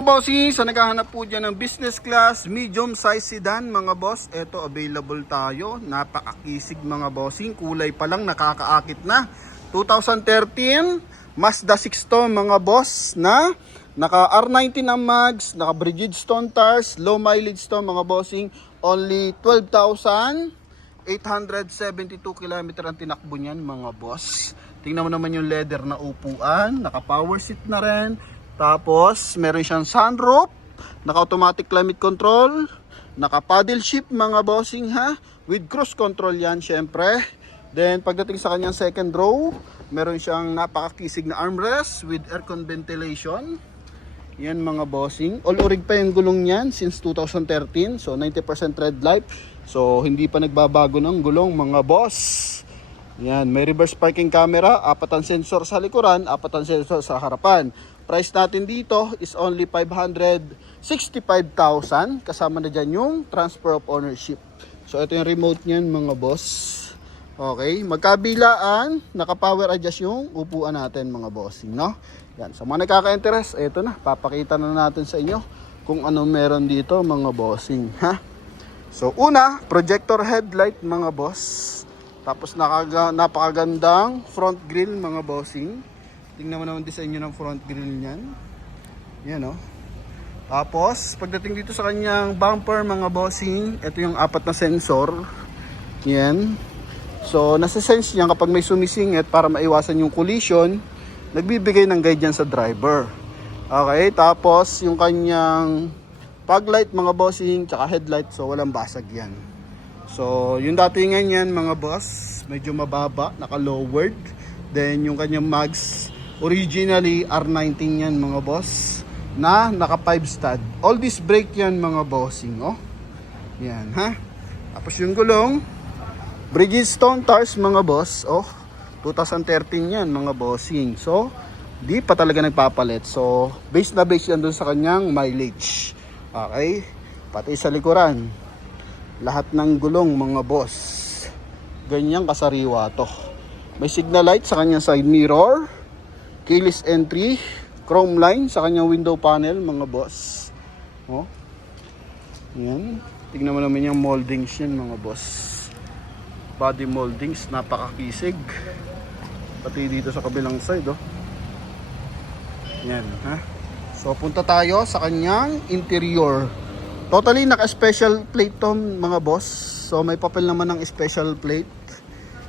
Bossing, so naghahanap po dyan ng business class, medium size sedan mga boss. Ito available tayo, napakakisig mga bossing, kulay pa lang nakakaakit na. 2013 Mazda 6 to mga boss, na naka R19 ang mags, naka Bridgestone tires, low mileage to mga bossing. Only 12,872 km ang tinakbo niyan mga boss. Tingnan mo naman yung leather na upuan, naka power seat na rin. Tapos, meron siyang sunroof, naka-automatic climate control, naka-paddle shift mga bossing ha, with cruise control yan syempre. Then, pagdating sa kanyang second row, meron siyang napakakisig na armrest with aircon ventilation. Yan mga bossing. All-orig pa yung gulong niyan since 2013, so 90% red light. So, hindi pa nagbabago ng gulong mga boss. Yan, may reverse parking camera, 4 sensor sa likuran, 4 sensor sa harapan. Price natin dito is only 565,000. Kasama na dyan yung transfer of ownership. So ito yung remote niyan mga boss. Okay, magkabilaan, naka-power adjust yung upuan natin mga bossing, no? Yan, sa mga nagkaka-interest, ito na, papakita na natin sa inyo kung ano meron dito mga bossing, ha? So una, projector headlight mga boss. Tapos napakagandang front grille mga bossing. Tingnan mo naman design nyo ng front grille niyan. Yan o. Tapos, pagdating dito sa kanyang bumper mga bossing, ito yung 4 na sensor. Yan. So, nasa-sense niya kapag may sumisingit para maiwasan yung collision, nagbibigay ng guidance sa driver. Okay, tapos yung kanyang fog light mga bossing, tsaka headlight, so walang basag yan. So, yung datingan yan mga boss, medyo mababa, naka-lowered. Then, yung kanyang mags, originally R19 yan mga boss, na naka 5 stud. All this brake yan mga bossing, oh. Yan ha. Tapos yung gulong, Bridgestone tires mga boss, oh. 2013 yan mga bossing. So, di pa talaga nagpapalit. So, base na base yan dun sa kanyang mileage. Okay. Pati sa likuran, lahat ng gulong mga boss, ganyan kasariwa to. May signal light sa kanyang side mirror, keyless entry, chrome line sa kanyang window panel mga boss. Oh. Yan. Tingnan mo naman yung moldings yan mga boss. Body moldings, napakakisig. Pati dito sa kabilang side, oh. Yan, ha. So punta tayo sa kanyang interior. Totally naka-special plate to mga boss. So may papel naman ng special plate.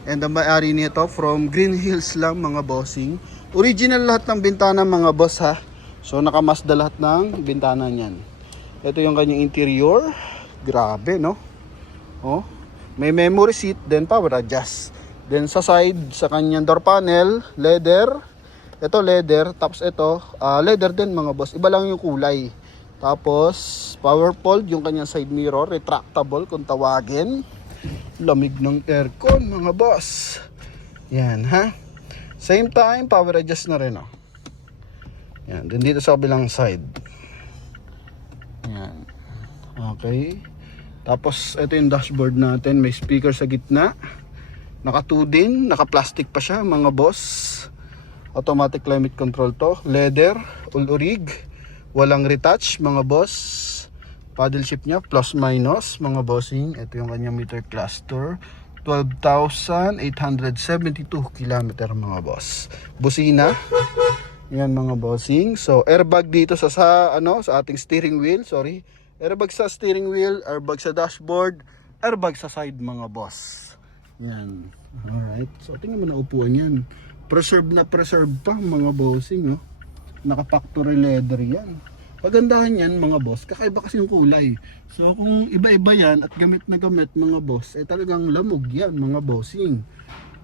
And ang may-ari nito from Green Hills lang mga bossing. Original lahat ng bintana mga boss ha. So naka-Mazda lahat ng bintana niyan. Ito yung kanyang interior. Grabe no. Oh, may memory seat, then power adjust. Then sa side, sa kanyang door panel, leather. Ito leather, tapos ito leather din mga boss. Iba lang yung kulay. Tapos power fold yung kanyang side mirror, retractable kung tawagin. Lamig ng aircon mga boss. Yan ha. Same time, power adjust na rin, oh. Yan, din dito sa kabilang side. Yan. Okay. Tapos, ito yung dashboard natin. May speaker sa gitna. Naka 2 din. Naka plastic pa siya, mga boss. Automatic climate control to. Leather, all-orig. Walang retouch, mga boss. Paddle shift niya, plus minus, mga bossing. Ito yung kanyang meter cluster. 12,872 km mga boss. Busina. Yan mga bossing. So airbag dito sa ating steering wheel, sorry. Airbag sa steering wheel, airbag sa dashboard, airbag sa side mga boss. Yan. Alright. So tingnan mo na upuan yan. Preserve na preserve pa mga bossing, oh. Naka-factory leather yan. Pagandahan yan mga boss, kakaiba kasi yung kulay. So kung iba-iba yan at gamit na gamit mga boss, talagang lamog yan mga bossing.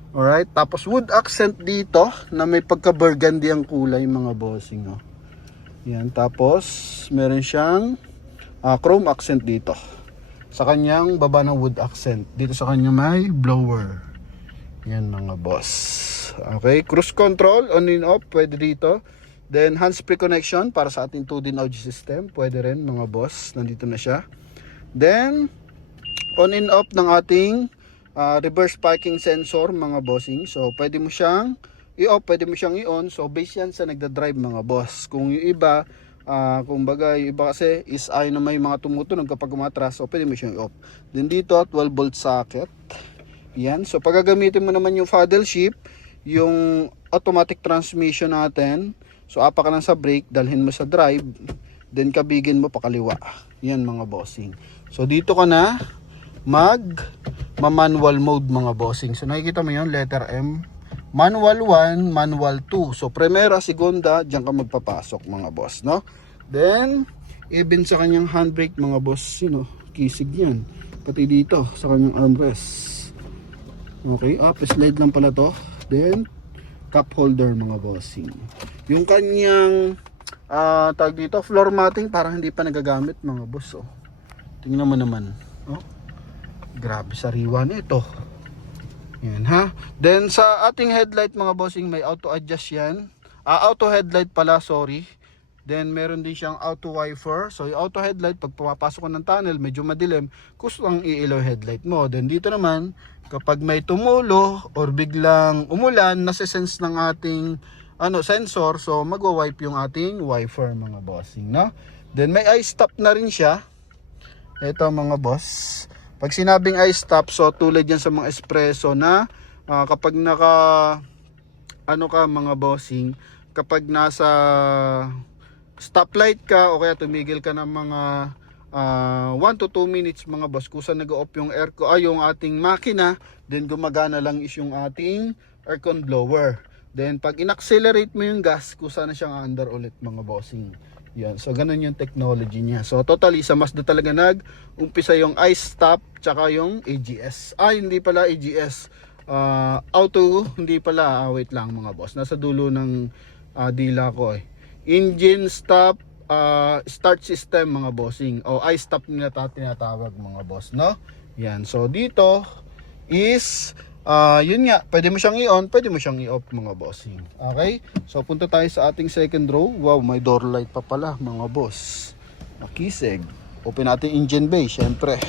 Alright, tapos wood accent dito na may pagka-burgundy ang kulay mga bossing, oh. Yan, tapos meron siyang chrome accent dito. Sa kanyang baba ng wood accent. Dito sa kanyang may blower. Yan mga boss. Okay, cruise control on and off pwede dito. Then hands-free connection para sa ating 2D audio system, pwede rin mga boss, nandito na siya. Then on and off ng ating reverse parking sensor mga bossing. So pwede mo siyang i-off, pwede mo siyang i-on. So base yan sa nagda-drive mga boss. Kung yung iba Kumbaga, yung iba kasi is ayaw na may mga tumutunog kapag umatras, so pwede mo siyang i-off. Then dito, 12 volt socket. Yan. So pag gagamitin mo naman yung paddle shift, yung automatic transmission natin, so apa ka lang sa brake, dalhin mo sa drive, then kabigin mo pakaliwa. Yan mga bossing. So dito ka na manual mode mga bossing. So nakikita mo yun, letter M. Manual 1, manual 2. So primera, segunda, diyan ka magpapasok mga boss, no? Then even sa kanyang handbrake mga boss, kisig yan. Pati dito sa kanyang armrest. Okay, up slide lang pala to. Then cup holder mga bossing. Yung kanyang tag dito, floor matting, parang hindi pa nagagamit mga boss, oh. Tingnan mo naman, oh. Grabe sariwa nito. Yan ha. Then sa ating headlight mga bossing, may auto adjust yan. Auto headlight pala, sorry. Then meron din siyang auto wiper. So yung auto headlight, pag pumapasok ko ng tunnel, medyo madilim, kusang iilaw headlight mo. Then dito naman, kapag may tumulo or biglang umulan, nasa-sense ng ating sensor, so magwa-wipe yung ating wiper mga bossing, no? Then may eye stop na rin siya. Ito mga boss. Pag sinabing eye stop, so tulad yan sa mga espresso na kapag ka mga bossing, kapag nasa stoplight ka o kaya tumigil ka ng mga 1 to 2 minutes mga boss, kusa nag-off yung yung ating makina, then gumagana lang is yung ating aircon blower. Then pag in-accelerate mo yung gas, kusa na siyang under ulit mga bossing. Yan. So ganun yung technology niya. So totally sa Mazda talaga nag-umpisa yung eye stop tsaka yung AGS. Hindi pala AGS. Auto, hindi pala. Wait lang mga boss. Nasa dulo ng dila ko eh. Engine stop, start system mga bossing. O eye stop nila tinatawag mga boss, no? Yan. So dito is yun nga, pwede mo siyang i-on, pwede mo siyang i-off mga bossing. Okay? So punta tayo sa ating second row. Wow, may door light pa pala mga boss. Nakisig. Open natin engine bay, syempre.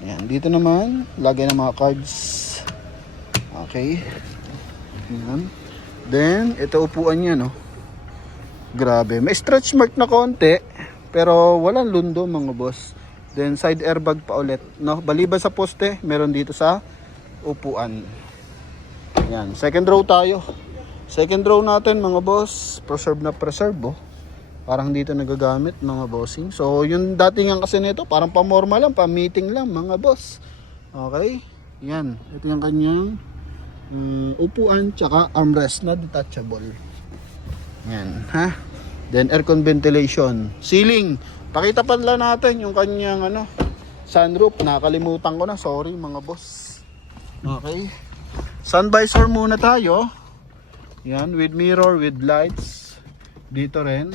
Ayan, dito naman, lagay ng mga cards. Okay. Ayan. Then, ito upuan niya, no? Grabe. May stretch mark na konti, pero walang lundo mga boss. Then, side airbag pa ulit, no? Baliban sa poste, meron dito sa upuan. Yan, second row tayo. Second row natin mga boss, preserve na preserve, oh. Parang dito nagagamit mga bossing. So yung datingan kasi nito parang pamorma lang, pa-meeting lang mga boss. Okay? Yan, ito yung kanyang upuan tsaka armrest na detachable. Yan, ha? Then aircon ventilation, ceiling. Pakita pala natin yung kanyang sunroof. Nakalimutan ko na, sorry mga boss. Okay. Sun visor muna tayo. Yan, with mirror, with lights. Dito rin.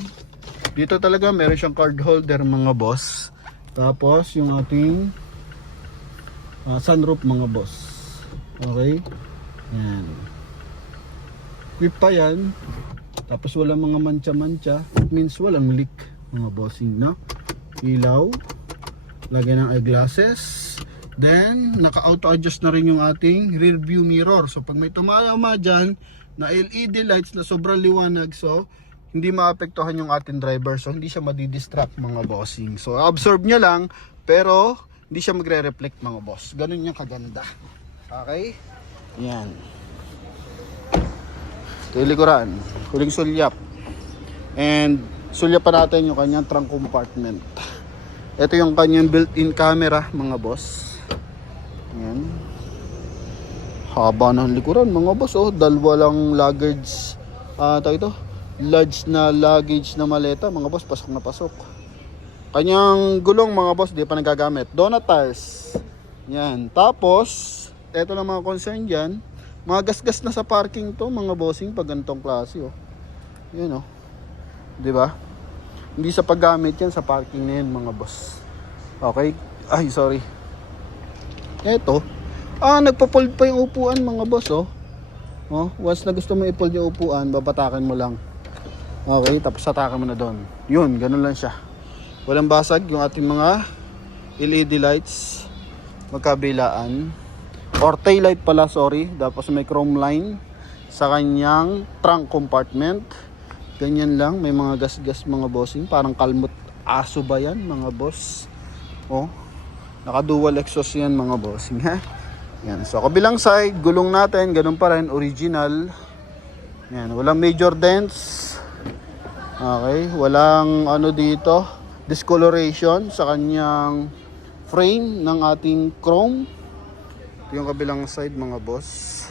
Dito talaga meron siyang card holder mga boss. Tapos yung ating sunroof mga boss. Okay. Yan. Equip pa yan. Tapos wala mga mancha-mancha. It means walang leak mga bossing, no? Ilaw. Lagay ng eyeglasses. Then, naka-auto adjust na rin yung ating rear view mirror. So, pag may tumayama dyan na LED lights na sobrang liwanag, so, hindi maapektuhan yung ating driver. So, hindi siya madidistract mga bossing. So, absorb niya lang, pero hindi siya magre-reflect mga boss. Ganun yung kaganda. Okay? Yan. Ito yung likuran. Huling sulyap. And, sulyap pa natin yung kanyang trunk compartment. Ito yung kanyang built-in camera mga boss. Yan. Haba ng likuran mga boss, oh. Dalawa lang luggage, large na luggage na maleta mga boss, pasok na pasok. Kanyang gulong mga boss, di pa nagagamit. Donut tires. Yan. Tapos eto lang mga concern dyan, mga gasgas na sa parking to mga bossing pag ganitong klase, oh. Yan, oh. Diba? Hindi sa paggamit yan, sa parking na yan mga boss. Okay? Ay, sorry. Eto, nagpo-fold pa yung upuan mga boss, oh. Once na gusto mo i-fold yung upuan, babatakan mo lang. Okay, tapos hatakan mo na doon. Yun, ganun lang siya. Walang basag yung ating mga LED lights magkabilaan. Or tail light pala, sorry. Tapos may chrome line sa kanyang trunk compartment. Ganyan lang, may mga gas-gas mga bossing. Parang kalmot aso ba yan mga boss? Oh, naka-dual exhaust yan mga bossing ha. Yan, so kabilang side, gulong natin, ganun pa rin, original. Yan, walang major dents. Okay, walang ano dito, discoloration sa kanyang frame ng ating chrome. Ito yung kabilang side mga boss.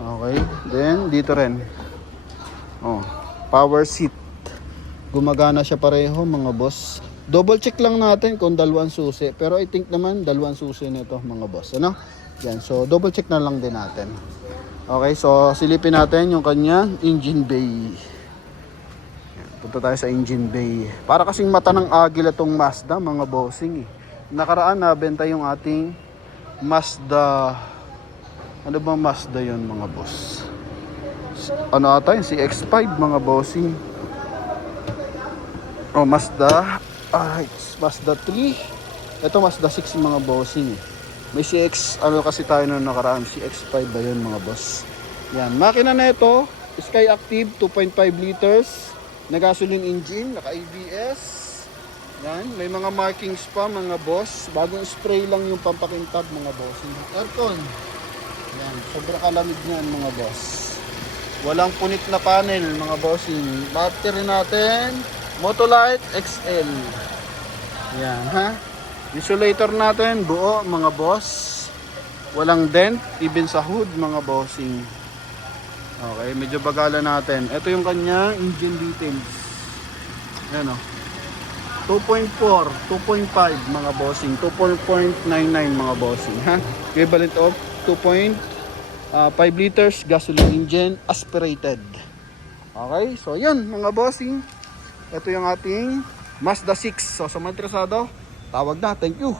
Okay, then dito rin. Oh, power seat. Gumagana siya pareho mga boss. Double check lang natin kung dalawang susi. Pero I think naman dalawang susi nito mga boss. Ano? Yan, so double check na lang din natin. Okay, so silipin natin yung kanyang engine bay. Yan, punta tayo sa engine bay. Para kasing mata ng agila tong Mazda mga bossing eh. Nakaraan nabenta yung ating Mazda. Ano ba Mazda yun mga boss? Ano ata yun? Si X5 mga bossing. Oh, Mazda. Mazda 3. Ito Mazda 6 mga bossing. May CX, ano kasi tayo nung nakaraan, CX5 ba yun mga boss. Yan, makina na ito, Sky Active 2.5 liters na gasoline engine, naka ABS. Yan, may mga markings pa mga boss. Bagong spray lang yung pampakintab mga bossing. Aircon. Yan, sobra kalamig niyan mga boss. Walang punit na panel mga bossing. Battery natin Motolite XL. Yan ha. Insulator natin buo mga boss. Walang dent even sa hood mga bossing. Okay, medyo bagala natin. Ito yung kanya engine details. Yan o. 2.4, 2.5 mga bossing. 2.99 mga bossing ha. Equivalent of 2.5 liters gasoline engine aspirated. Okay, so yun mga bossing. Ito yung ating Mazda 6. So sa mga interesado, tawag na. Thank you.